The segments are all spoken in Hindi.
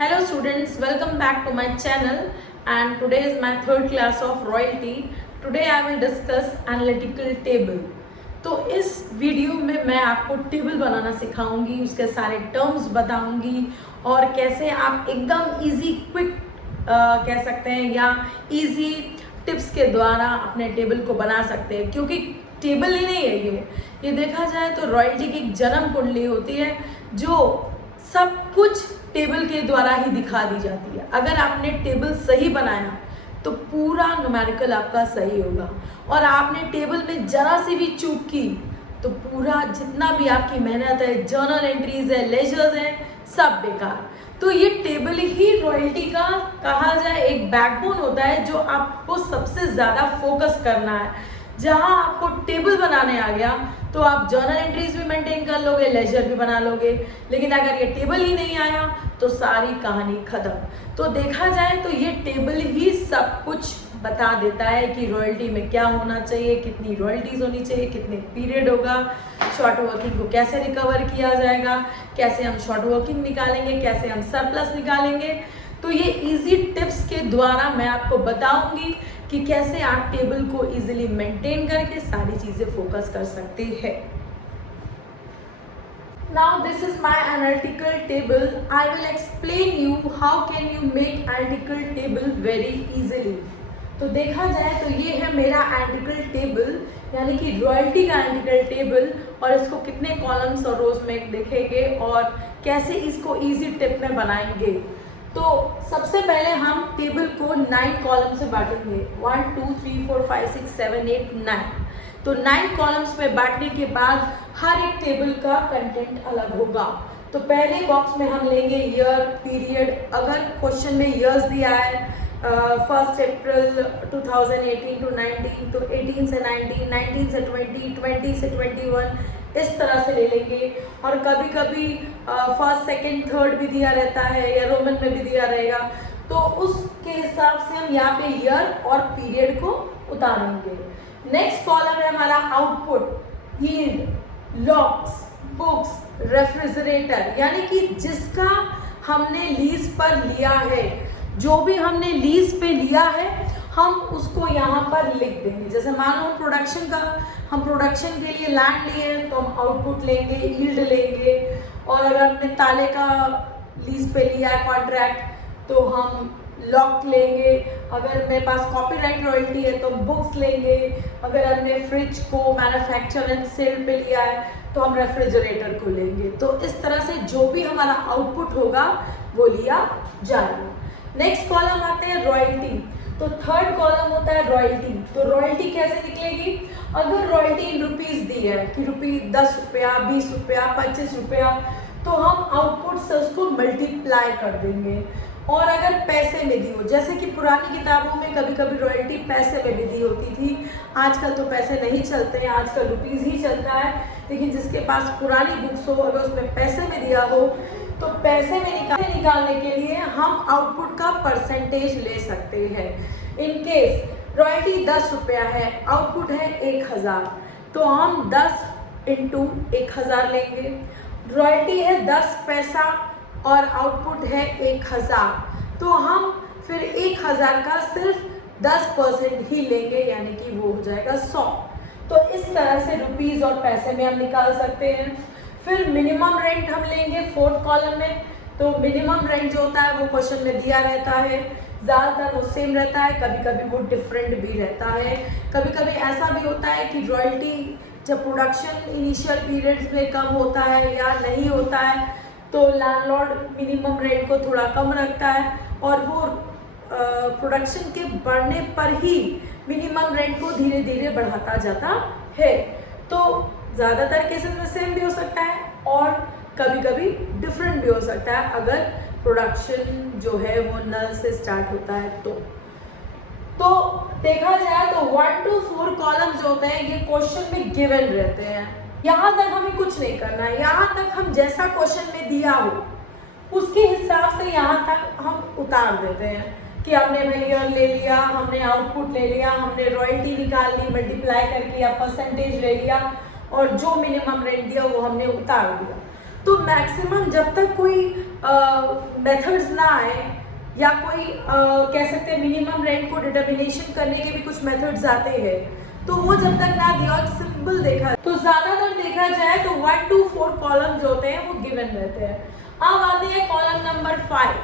Hello students, welcome back to my channel and today is my third class of royalty. Today I will discuss analytical table. तो इस वीडियो में मैं आपको टेबल बनाना सिखाऊंगी, उसके सारे टर्म्स बताऊंगी और कैसे आप एकदम इजी क्विक कह सकते हैं या इजी टिप्स के द्वारा अपने टेबल को बना सकते हैं। क्योंकि टेबल ही नहीं है ये देखा जाए तो रॉयल्टी की एक जन्म कुंडली होती है जो सब कुछ टेबल के द्वारा ही दिखा दी जाती है। अगर आपने टेबल सही बनाया तो पूरा न्यूमेरिकल आपका सही होगा और आपने टेबल में जरा सी भी चूक की तो पूरा जितना भी आपकी मेहनत है, जर्नल एंट्रीज है, लेजर्स है, सब बेकार। तो ये टेबल ही रॉयल्टी का कहा जाए एक बैकबोन होता है जो आपको सबसे ज़्यादा फोकस करना है। जहाँ आपको टेबल बनाने आ गया तो आप जर्नल एंट्रीज भी मेंटेन कर लोगे, लेजर भी बना लोगे, लेकिन अगर ये टेबल ही नहीं आया तो सारी कहानी खत्म। तो देखा जाए तो ये टेबल ही सब कुछ बता देता है कि रॉयल्टी में क्या होना चाहिए, कितनी रॉयल्टीज होनी चाहिए, कितने पीरियड होगा, शॉर्ट वर्किंग को कैसे रिकवर किया जाएगा, कैसे हम शॉर्ट वर्किंग निकालेंगे, कैसे हम सरप्लस निकालेंगे। तो ये इजी टिप्स के द्वारा मैं आपको बताऊंगी कि कैसे आप टेबल को इजीली मेंटेन करके सारी चीजें फोकस कर सकते हैं। Now this is my analytical table. I will explain you how can you make analytical table very easily. तो देखा जाए तो ये है मेरा एनालिटिकल टेबल, यानी कि रॉयल्टी का एनालिटिकल टेबल, और इसको कितने कॉलम्स और रोज में देखेंगे और कैसे इसको इजी टिप में बनाएंगे। तो सबसे पहले हम टेबल को 9 कॉलम से बांटेंगे, 1 2 3 4 5 6 7 8 9। तो 9 कॉलम्स में बांटने के बाद हर एक टेबल का कंटेंट अलग होगा। तो पहले बॉक्स में हम लेंगे ईयर, पीरियड। अगर क्वेश्चन में ईयर्स दिया है 1 अप्रैल 2018 टू 19, तो 18 से 19, 19 से 20, 20 से 21, इस तरह से ले लेंगे। और कभी कभी 1st, 2nd, 3rd भी दिया रहता है या रोमन में भी दिया रहेगा, तो उसके हिसाब से हम यहाँ पे ईयर और पीरियड को उतारेंगे। नेक्स्ट कॉलम है हमारा output, yield, locks, books, refrigerator, यानी कि जिसका हमने लीज पर लिया है, जो भी हमने लीज पे लिया है हम उसको यहाँ पर लिख देंगे। जैसे मान लो प्रोडक्शन का, हम प्रोडक्शन के लिए लैंड लिए तो हम आउटपुट लेंगे, यील्ड लेंगे। और अगर हमने ताले का लीज पे लिया है कॉन्ट्रैक्ट तो हम लॉक लेंगे। अगर मेरे पास कॉपीराइट रॉयल्टी है तो बुक्स लेंगे। अगर हमने फ्रिज को मैन्युफैक्चर एंड सेल पे लिया है तो हम रेफ्रिजरेटर को लेंगे। तो इस तरह से जो भी हमारा आउटपुट होगा वो लिया जाएगा। नेक्स्ट कॉलम आते हैं रॉयल्टी। तो 3rd कॉलम होता है रॉयल्टी। तो रॉयल्टी कैसे निकलेगी? अगर रॉयल्टी इन रुपीज दी है कि ₹10, ₹20, ₹25, तो हम आउटपुट से उसको मल्टीप्लाई कर देंगे। और अगर पैसे में दी हो, जैसे कि पुरानी किताबों में कभी कभी रॉयल्टी पैसे में भी दी होती थी, आजकल तो पैसे नहीं चलते हैं, आजकल रुपीज ही चलता है। लेकिन जिसके पास पुरानी बुक्स हो, अगर उसमें पैसे में दिया हो तो पैसे में निकालने के लिए हम आउटपुट का परसेंटेज ले सकते हैं। इन केस रॉयल्टी ₹10 है, आउटपुट है 1000, तो हम 10 × 1000 लेंगे। रॉयल्टी है 10 पैसा और आउटपुट है 1000, तो हम फिर 1000 का सिर्फ 10% ही लेंगे, यानी कि वो हो जाएगा 100। तो इस तरह से रुपीज और पैसे में हम निकाल सकते हैं। फिर मिनिमम रेंट हम लेंगे 4th कॉलम में। तो मिनिमम रेंट जो होता है वो क्वेश्चन में दिया रहता है, ज़्यादातर वो सेम रहता है, कभी कभी वो डिफरेंट भी रहता है। कभी कभी ऐसा भी होता है कि रॉयल्टी जब प्रोडक्शन इनिशियल पीरियड्स में कम होता है या नहीं होता है तो लैंडलॉर्ड मिनिमम रेंट को थोड़ा कम रखता है और वो प्रोडक्शन के बढ़ने पर ही मिनिमम रेंट को धीरे धीरे बढ़ाता जाता है। तो ज़्यादातर केसेस में सेम भी हो सकता है और कभी कभी डिफरेंट भी हो सकता है अगर प्रोडक्शन जो है वो नल से स्टार्ट होता है। तो देखा जाए तो 1 to 4 कॉलम जो होते हैं ये क्वेश्चन में गिवन रहते हैं। यहाँ तक हमें कुछ नहीं करना है, यहाँ तक हम जैसा क्वेश्चन में दिया हो उसके हिसाब से यहाँ तक हम उतार देते हैं कि हमने ईयर ले लिया, हमने आउटपुट ले लिया, हमने रॉयल्टी निकाल ली मल्टीप्लाई करके या परसेंटेज ले लिया और जो मिनिमम रेंट दिया वो हमने उतार दिया। तो मैक्सिमम जब तक कोई मेथड्स ना आए या कोई कह सकते हैं मिनिमम रेंट को डिटर्मिनेशन करने के भी कुछ मेथड्स आते हैं, तो वो जब तक ना दिया और सिंपल देखा तो ज़्यादातर देखा जाए तो 1 to 4 कॉलम जो होते हैं वो गिवन रहते हैं। अब आते हैं कॉलम नंबर 5।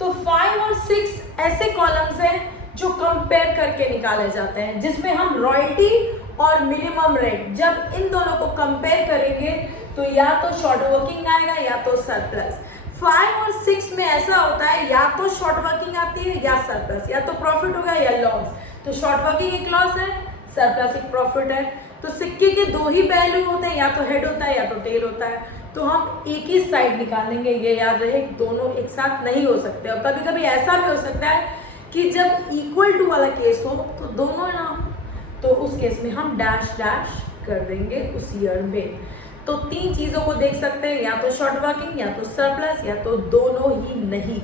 तो 5 और 6 ऐसे कॉलम्स हैं जो कंपेयर करके निकाले जाते हैं, जिसमें हम रॉयल्टी और मिनिमम रेंट जब इन दोनों को कंपेयर करेंगे तो या तो शॉर्ट वर्किंग आएगा या तो सरप्लस। 5 और 6 में ऐसा होता है या तो शॉर्ट वर्किंग आती है या सरप्लस, या तो प्रॉफिट होगा या लॉस। तो शॉर्ट वर्किंग एक लॉस है, सरप्लस एक प्रॉफिट है। तो सिक्के के दो ही पहलू होते हैं, या तो हेड होता है या तो टेल होता है। तो हम एक ही साइड निकालेंगे, ये याद रहे, दोनों एक साथ नहीं हो सकते। और कभी कभी ऐसा भी हो सकता है कि जब इक्वल टू वाला केस हो तो दोनों ना हो, तो उस केस में हम डैश डैश कर देंगे उस ईयर में। तो 3 चीज़ों को देख सकते हैं, या तो शॉर्ट वर्किंग या तो सरप्लस या तो दोनों ही नहीं।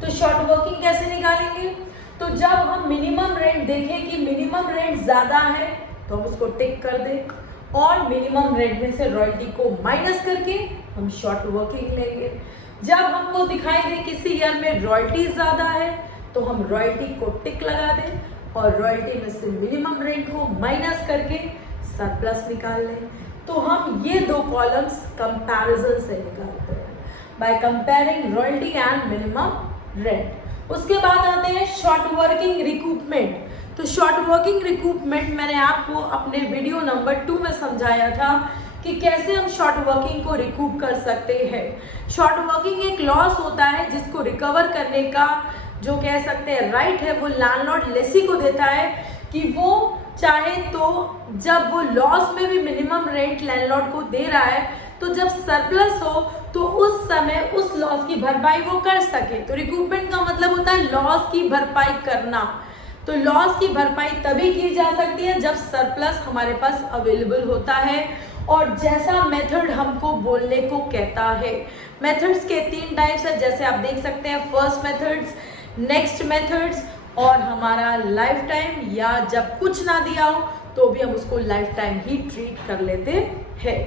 तो शॉर्ट वर्किंग कैसे निकालेंगे? तो जब हम मिनिमम रेंट देखें कि मिनिमम रेंट ज़्यादा है तो हम उसको टिक कर दें, और मिनिमम रेंट में से रॉयल्टी को माइनस करके हम शॉर्ट वर्किंग लेंगे। जब हमको दिखाई दे किसी ईयर में रॉयल्टी ज़्यादा है तो हम रॉयल्टी को टिक लगा दें, और रॉयल्टी में से मिनिमम रेंट को माइनस करके सरप्लस निकाल लें। तो हम ये 2 कॉलम्स कंपैरिजन से निकालते हैं by comparing royalty and minimum rent. उसके बाद आते हैं शॉर्ट वर्किंग रिकूपमेंट। तो शॉर्ट वर्किंग रिकूपमेंट मैंने आपको अपने वीडियो नंबर 2 में समझाया था कि कैसे हम शॉर्ट वर्किंग को रिकूप कर सकते हैं। शॉर्ट वर्किंग एक लॉस होता है जिसको रिकवर करने का जो कह सकते हैं राइट है वो लैंडलॉर्ड लेसी को देता है, कि वो चाहे तो जब वो लॉस में भी मिनिमम रेंट लैंडलॉर्ड को दे रहा है तो जब सरप्लस हो तो उस समय उस लॉस की भरपाई वो कर सके। तो रिकूपमेंट का मतलब होता है लॉस की भरपाई करना। तो लॉस की भरपाई तभी की जा सकती है जब सरप्लस हमारे पास अवेलेबल होता है, और जैसा मेथड हमको बोलने को कहता है। मेथड्स के 3 टाइप्स है, जैसे आप देख सकते हैं, फर्स्ट मेथड्स, नेक्स्ट मेथड्स और हमारा लाइफ टाइम, या जब कुछ ना दिया हो तो भी हम उसको लाइफ टाइम ही ट्रीट कर लेते हैं।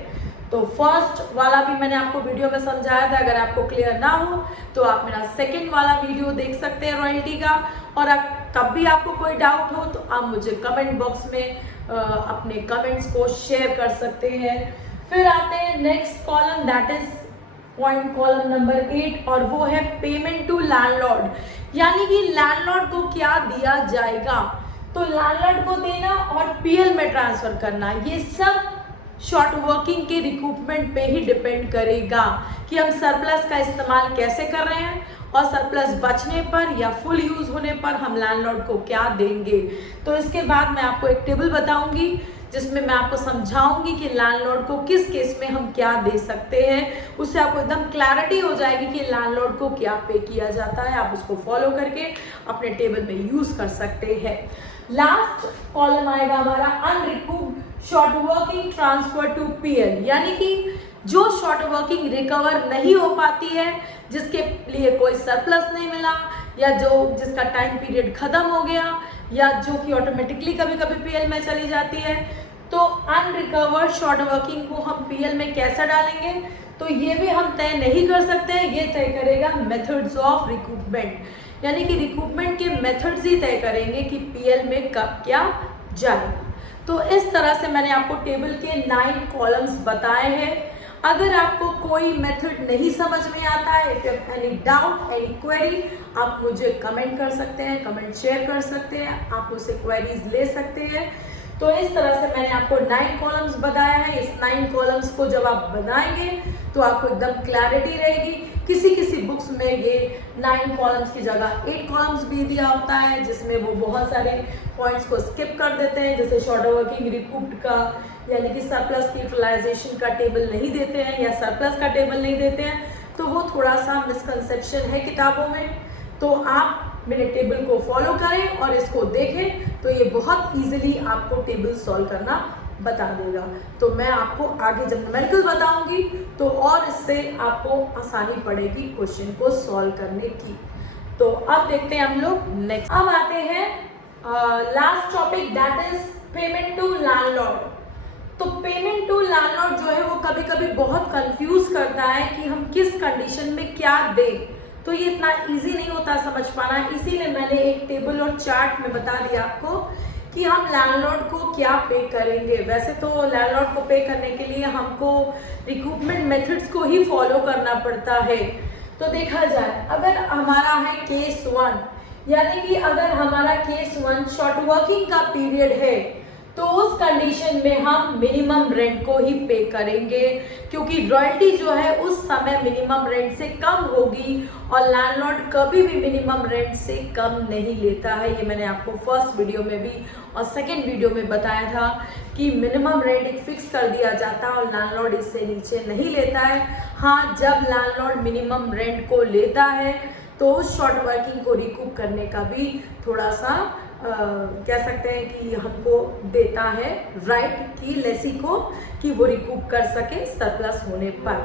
तो फर्स्ट वाला भी मैंने आपको वीडियो में समझाया था, अगर आपको क्लियर ना हो तो आप मेरा सेकंड वाला वीडियो देख सकते हैं रॉयल्टी का। और तब भी आपको कोई डाउट हो तो आप मुझे कमेंट बॉक्स में अपने कमेंट्स को शेयर कर सकते हैं। फिर आते हैं next column, that is point column number 8, और वो है पेमेंट टू लैंडलॉर्ड, यानी कि लैंडलॉर्ड को क्या दिया जाएगा। तो लैंडलॉर्ड को देना और पीएल में ट्रांसफर करना, ये सब शॉर्ट वर्किंग के रिकूपमेंट पे ही डिपेंड करेगा कि हम सरप्लस का इस्तेमाल कैसे कर रहे हैं, और सरप्लस बचने पर या फुल यूज होने पर हम लैंडलॉर्ड को क्या देंगे। तो इसके बाद मैं आपको एक टेबल बताऊंगी जिसमें मैं आपको समझाऊंगी कि लैंडलॉर्ड को किस केस में हम क्या दे सकते हैं। उससे आपको एकदम क्लैरिटी हो जाएगी कि लैंडलॉर्ड को क्या पे किया जाता है। आप उसको फॉलो करके अपने टेबल में यूज कर सकते हैं। लास्ट कॉलम आएगा हमारा unrecouped short working transfer to PL, यानी कि जो शॉर्ट वर्किंग रिकवर नहीं हो पाती है, जिसके लिए कोई सरप्लस नहीं मिला, या जिसका टाइम पीरियड खत्म हो गया, या जो कि ऑटोमेटिकली कभी कभी पीएल में चली जाती है। तो अनरिकवर्ड शॉर्ट वर्किंग को हम पीएल में कैसे डालेंगे, तो ये भी हम तय नहीं कर सकते हैं, ये तय करेगा मेथड्स ऑफ रिकूपमेंट, यानी कि रिकूपमेंट के मेथड्स ही तय करेंगे कि पीएल में कब क्या जाएगा। तो इस तरह से मैंने आपको टेबल के 9 कॉलम्स बताए हैं। अगर आपको कोई मेथड नहीं समझ में आता है, if you have any doubt, any query, आप मुझे कमेंट कर सकते हैं, कमेंट शेयर कर सकते हैं, आप मुझसे क्वेरीज ले सकते हैं। तो इस तरह से मैंने आपको 9 कॉलम्स बताया है। इस 9 कॉलम्स को जब आप बनाएंगे तो आपको एकदम क्लैरिटी रहेगी। किसी बुक्स में ये 9 कॉलम्स की जगह 8 कॉलम्स भी दिया होता है, जिसमें वो बहुत सारे पॉइंट्स को स्किप कर देते हैं, जैसे शॉर्ट वर्किंग रिकूप्ड का, यानी कि सरप्लस की यूटिलाइजेशन का टेबल नहीं देते हैं या सरप्लस का टेबल नहीं देते हैं। तो वो थोड़ा सा मिसकंसेप्शन है किताबों में। तो आप मेरे टेबल को फॉलो करें और इसको देखें, तो ये बहुत इजीली आपको टेबल सॉल्व करना बता देगा। तो मैं आपको आगे जब न्यूमेरिकल बताऊंगी तो और इससे आपको आसानी पड़ेगी क्वेश्चन को सॉल्व करने की। तो अब देखते हैं हम लोग नेक्स्ट। अब आते हैं last topic, that is payment to landlord. तो पेमेंट टू लैंडलॉर्ड जो है वो कभी कभी बहुत कंफ्यूज करता है कि हम किस कंडीशन में क्या दें, तो ये इतना इजी नहीं होता समझ पाना। इसीलिए मैंने एक टेबल और चार्ट में बता दिया आपको कि हम लैंडलॉर्ड को क्या पे करेंगे। वैसे तो लैंडलॉर्ड को पे करने के लिए हमको रिकूपमेंट मेथड्स को ही फॉलो करना पड़ता है। तो देखा जाए, अगर हमारा है केस 1, यानी कि अगर हमारा केस 1 शॉर्ट वर्किंग का पीरियड है, तो उस कंडीशन में हम मिनिमम रेंट को ही पे करेंगे, क्योंकि रॉयल्टी जो है उस समय मिनिमम रेंट से कम होगी और लैंडलॉर्ड कभी भी मिनिमम रेंट से कम नहीं लेता है। ये मैंने आपको फर्स्ट वीडियो में भी और सेकंड वीडियो में बताया था कि मिनिमम रेंट एक फिक्स कर दिया जाता है और लैंडलॉर्ड इससे नीचे नहीं लेता है। हाँ, जब लैंडलॉर्ड मिनिमम रेंट को लेता है तो उस शॉर्ट वर्किंग को रिकूप करने का भी थोड़ा सा कह सकते हैं कि हमको देता है राइट की लेसी को कि वो रिकूप कर सके सरप्लस होने पर।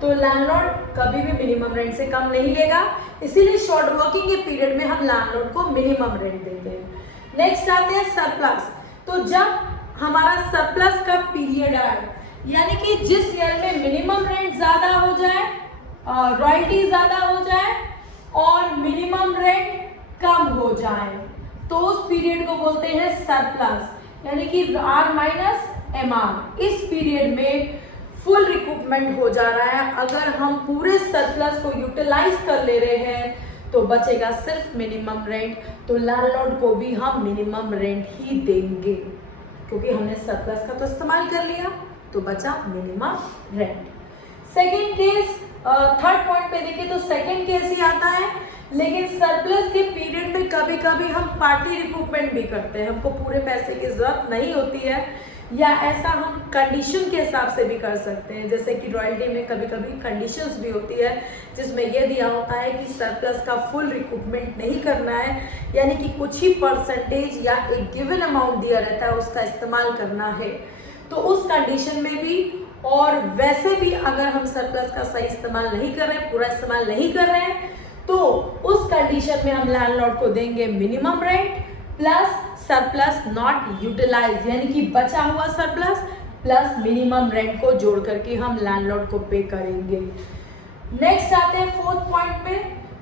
तो लैंडलॉर्ड कभी भी मिनिमम रेंट से कम नहीं लेगा, इसीलिए शॉर्ट वर्किंग के पीरियड में हम लैंडलॉर्ड को मिनिमम रेंट देते हैं। नेक्स्ट आते हैं सरप्लस। तो जब हमारा सरप्लस का पीरियड आए, यानी कि जिस ईयर में मिनिमम रेंट ज्यादा हो जाए, रॉयल्टी ज्यादा हो जाए और मिनिमम रेंट कम हो जाए, तो उस पीरियड को बोलते हैं सरप्लस, यानी कि R माइनस MR। इस पीरियड में फुल रिकूपमेंट हो जा रहा है। अगर हम पूरे सरप्लस को यूटिलाइज कर ले रहे हैं तो बचेगा सिर्फ मिनिमम रेंट, तो लैंडलॉर्ड को भी हम मिनिमम रेंट ही देंगे, क्योंकि हमने सरप्लस का तो इस्तेमाल कर लिया, तो बचा minimum rent. Second case, third point पे देखिए तो सेकेंड केस ही आता है, लेकिन सरप्लस के पीरियड में कभी कभी हम पार्टी रिकूपमेंट भी करते हैं, हमको पूरे पैसे की जरूरत नहीं होती है, या ऐसा हम कंडीशन के हिसाब से भी कर सकते हैं। जैसे कि रॉयल्टी में कभी कभी कंडीशंस भी होती है जिसमें यह दिया होता है कि सरप्लस का फुल रिकूपमेंट नहीं करना है, यानी कि कुछ ही परसेंटेज या एक गिवन अमाउंट दिया रहता है उसका इस्तेमाल करना है। तो उस कंडीशन में भी और वैसे भी अगर हम सरप्लस का सही इस्तेमाल नहीं कर रहे हैं, पूरा इस्तेमाल नहीं कर रहे हैं, तो उस कंडीशन में हम लैंडलॉर्ड को देंगे minimum rent plus surplus not utilise, यानी कि बचा हुआ सरप्लस प्लस मिनिमम रेंट को जोड़ करके हम लैंडलॉर्ड को पे करेंगे। नेक्स्ट आते हैं फोर्थ पॉइंट पे,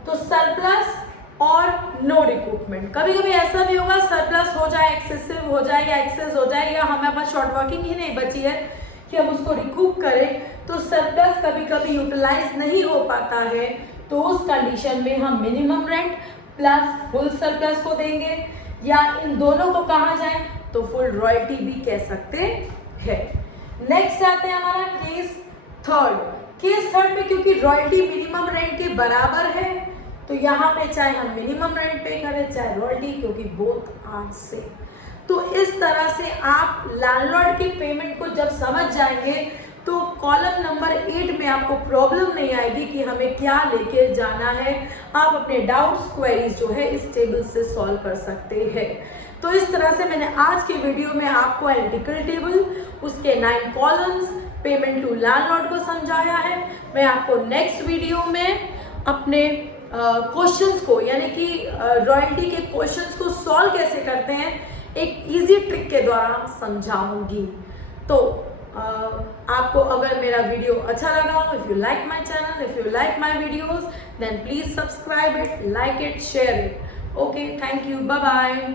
तो सरप्लस और नो रिकूपमेंट। कभी कभी ऐसा भी होगा सरप्लस हो जाए, एक्सेसिव हो जाए या एक्सेस हो जाए, या हमें पास शॉर्ट वर्किंग ही नहीं बची है कि हम उसको रिकूप करें, तो सरप्लस कभी कभी यूटिलाइज नहीं हो पाता है, तो उस कंडीशन में हम minimum rent plus full surplus को देंगे, या इन दोनों को कहा जाए तो फुल रॉयल्टी भी कह सकते हैं। नेक्स्ट आते हैं हमारा केस थर्ड। केस थर्ड में क्योंकि रॉयल्टी मिनिमम रेंट के बराबर है, तो यहाँ पे चाहे हम मिनिमम रेंट पे करें चाहे रॉयल्टी, क्योंकि बोथ आर सेम। तो इस तरह से आप लैंडलॉर्ड के पेमेंट को जब समझ जाएंगे तो कॉलम नंबर 8 में आपको प्रॉब्लम नहीं आएगी कि हमें क्या लेके जाना है। आप अपने डाउट्स क्वेरीज जो है इस टेबल से सॉल्व कर सकते हैं। तो इस तरह से मैंने आज के वीडियो में आपको एनालिटिकल टेबल, उसके 9 कॉलम्स, पेमेंट टू लैंडलॉर्ड को समझाया है। मैं आपको नेक्स्ट वीडियो में अपने क्वेश्चंस को, यानी कि रॉयल्टी के क्वेश्चंस को सॉल्व कैसे करते हैं एक इजी ट्रिक के द्वारा समझाऊंगी। तो आपको अगर मेरा वीडियो अच्छा लगा हो, if you like my channel, if you like my videos, then please subscribe it, like it, share it. Okay, thank you, bye bye.